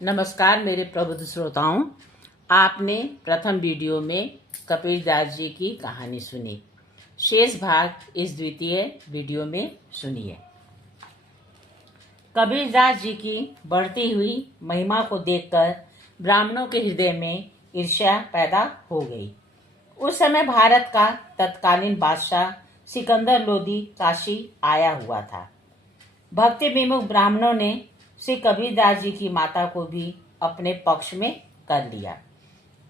नमस्कार मेरे प्रबुद्ध श्रोताओं। आपने प्रथम वीडियो में कबीरदास जी की कहानी सुनी। शेष भाग इस द्वितीय वीडियो में सुनिए। कबीरदास जी की बढ़ती हुई महिमा को देखकर ब्राह्मणों के हृदय में ईर्ष्या पैदा हो गई। उस समय भारत का तत्कालीन बादशाह सिकंदर लोदी काशी आया हुआ था। भक्ति विमुख ब्राह्मणों ने श्री कबीरदास जी की माता को भी अपने पक्ष में कर लिया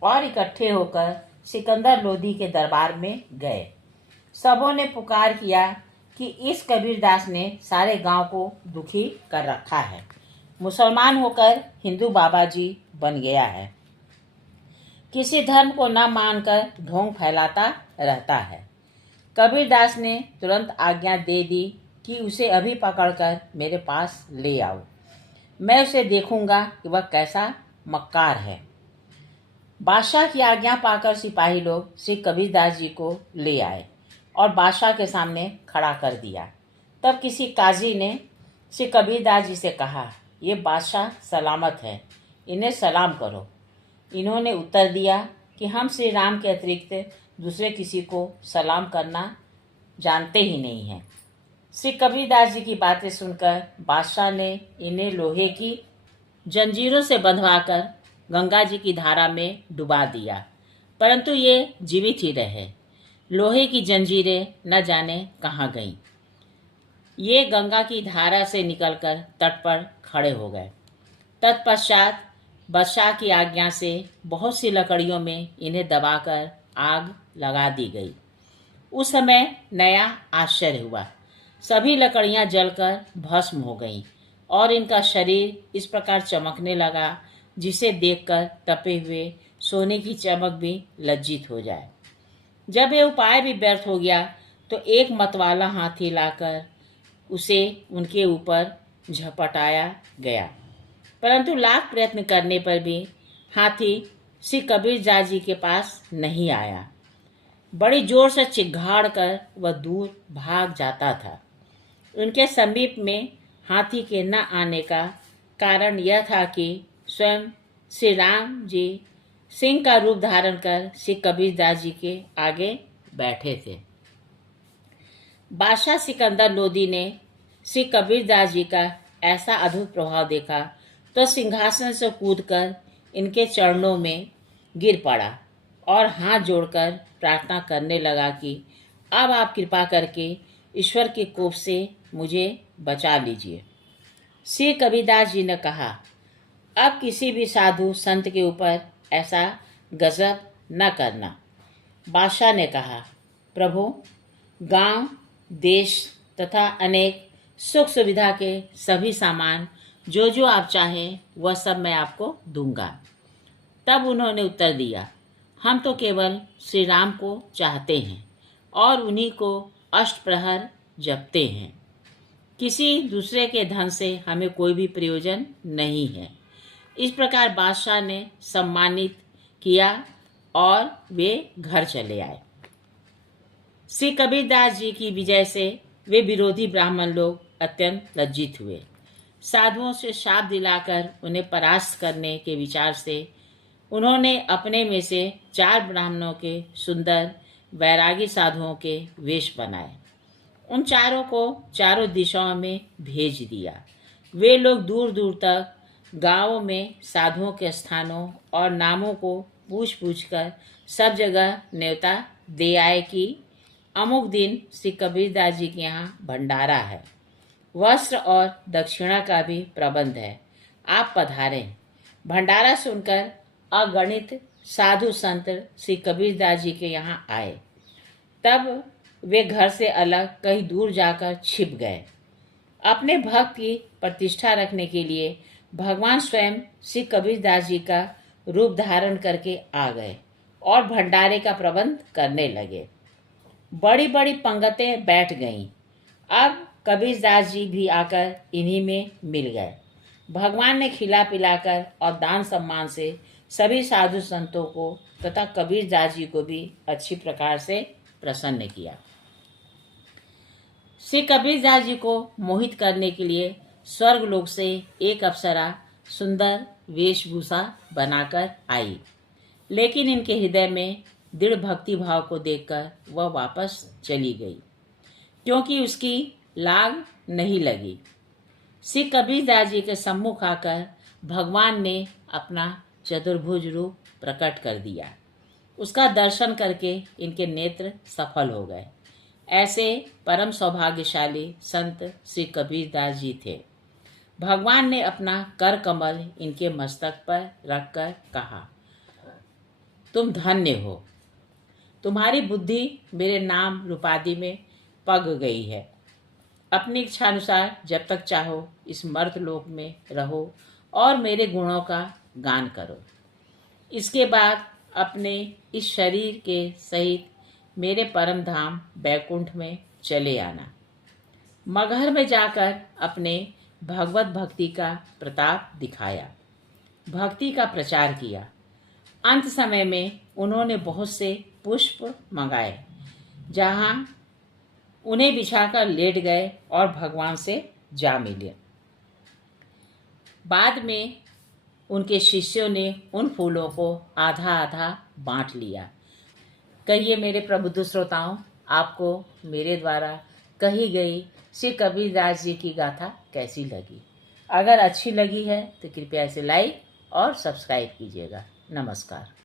और इकट्ठे होकर सिकंदर लोदी के दरबार में गए। सबों ने पुकार किया कि इस कबीरदास ने सारे गांव को दुखी कर रखा है। मुसलमान होकर हिंदू बाबा जी बन गया है। किसी धर्म को न मानकर ढोंग फैलाता रहता है। कबीरदास ने तुरंत आज्ञा दे दी कि उसे अभी पकड़कर मेरे पास ले आओ। मैं उसे देखूंगा कि वह कैसा मक्कार है। बादशाह की आज्ञा पाकर सिपाही लोग श्री कबीरदास जी को ले आए और बादशाह के सामने खड़ा कर दिया। तब किसी काजी ने श्री कबीरदास जी से कहा, ये बादशाह सलामत है, इन्हें सलाम करो। इन्होंने उत्तर दिया कि हम श्री राम के अतिरिक्त दूसरे किसी को सलाम करना जानते ही नहीं हैं। श्री कबीरदास जी की बातें सुनकर बादशाह ने इन्हें लोहे की जंजीरों से बंधवाकर गंगा जी की धारा में डुबा दिया, परंतु ये जीवित ही रहे। लोहे की जंजीरें न जाने कहाँ गईं। ये गंगा की धारा से निकलकर तट पर खड़े हो गए। तत्पश्चात बादशाह की आज्ञा से बहुत सी लकड़ियों में इन्हें दबाकर आग लगा दी गई। उस समय नया आश्चर्य हुआ। सभी लकड़ियां जलकर भस्म हो गईं और इनका शरीर इस प्रकार चमकने लगा जिसे देखकर तपे हुए सोने की चमक भी लज्जित हो जाए। जब यह उपाय भी व्यर्थ हो गया तो एक मतवाला हाथी लाकर उसे उनके ऊपर झपटाया गया, परंतु लाख प्रयत्न करने पर भी हाथी श्री कबीरदास जी के पास नहीं आया। बड़ी जोर से चिघाड़ कर वह दूर भाग जाता था। उनके समीप में हाथी के न आने का कारण यह था कि स्वयं श्री राम जी सिंह का रूप धारण कर श्री कबीरदास जी के आगे बैठे थे। बादशाह सिकंदर लोदी ने श्री कबीरदास जी का ऐसा अद्भुत प्रभाव देखा तो सिंहासन से कूदकर इनके चरणों में गिर पड़ा और हाथ जोड़कर प्रार्थना करने लगा कि अब आप कृपा करके ईश्वर के कोप से मुझे बचा लीजिए। श्री कबीरदास जी ने कहा, अब किसी भी साधु संत के ऊपर ऐसा गजब न करना। बादशाह ने कहा, प्रभु, गांव, देश तथा अनेक सुख सुविधा के सभी सामान जो जो आप चाहें वह सब मैं आपको दूंगा। तब उन्होंने उत्तर दिया, हम तो केवल श्री राम को चाहते हैं और उन्हीं को अष्टप्रहर जपते हैं। किसी दूसरे के धन से हमें कोई भी प्रयोजन नहीं है। इस प्रकार बादशाह ने सम्मानित किया और वे घर चले आए। श्री कबीरदास जी की विजय से वे विरोधी ब्राह्मण लोग अत्यंत लज्जित हुए। साधुओं से शाप दिलाकर उन्हें परास्त करने के विचार से उन्होंने अपने में से 4 ब्राह्मणों के सुंदर वैरागी साधुओं के वेश बनाए। उन चारों को चारों दिशाओं में भेज दिया। वे लोग दूर दूर तक गांवों में साधुओं के स्थानों और नामों को पूछ पूछ कर सब जगह न्योता दे आए कि अमुक दिन श्री कबीरदास जी के यहाँ भंडारा है, वस्त्र और दक्षिणा का भी प्रबंध है, आप पधारें। भंडारा सुनकर अगणित साधु संत श्री कबीरदास जी के यहाँ आए। तब वे घर से अलग कहीं दूर जाकर छिप गए। अपने भक्त की प्रतिष्ठा रखने के लिए भगवान स्वयं श्री कबीरदास जी का रूप धारण करके आ गए और भंडारे का प्रबंध करने लगे। बड़ी बड़ी पंगतें बैठ गईं। अब कबीरदास जी भी आकर इन्हीं में मिल गए। भगवान ने खिला पिलाकर और दान सम्मान से सभी साधु संतों को तथा कबीरदास जी को भी अच्छी प्रकार से प्रसन्न किया। श्री कबीरदास जी को मोहित करने के लिए स्वर्ग लोक से एक अप्सरा सुंदर वेशभूषा बनाकर आई, लेकिन इनके हृदय में दृढ़ भक्ति भाव को देखकर वह वापस चली गई, क्योंकि उसकी लाग नहीं लगी। श्री कबीरदास जी के सम्मुख आकर भगवान ने अपना चतुर्भुज रूप प्रकट कर दिया। उसका दर्शन करके इनके नेत्र सफल हो गए। ऐसे परम सौभाग्यशाली संत श्री कबीरदास जी थे। भगवान ने अपना कर कमल इनके मस्तक पर रखकर कहा, तुम धन्य हो, तुम्हारी बुद्धि मेरे नाम रूपादि में पग गई है। अपनी इच्छा अनुसार जब तक चाहो इस मर्तलोक में रहो और मेरे गुणों का गान करो। इसके बाद अपने इस शरीर के सहित मेरे परम धाम बैकुंठ में चले आना। मगहर में जाकर अपने भगवत भक्ति का प्रताप दिखाया, भक्ति का प्रचार किया। अंत समय में उन्होंने बहुत से पुष्प मंगाए, जहाँ उन्हें बिछाकर लेट गए और भगवान से जा मिले। बाद में उनके शिष्यों ने उन फूलों को आधा आधा बांट लिया। कहिए मेरे प्रबुद्ध श्रोताओं, आपको मेरे द्वारा कही गई श्री कबीरदास जी की गाथा कैसी लगी? अगर अच्छी लगी है तो कृपया इसे लाइक और सब्सक्राइब कीजिएगा। नमस्कार।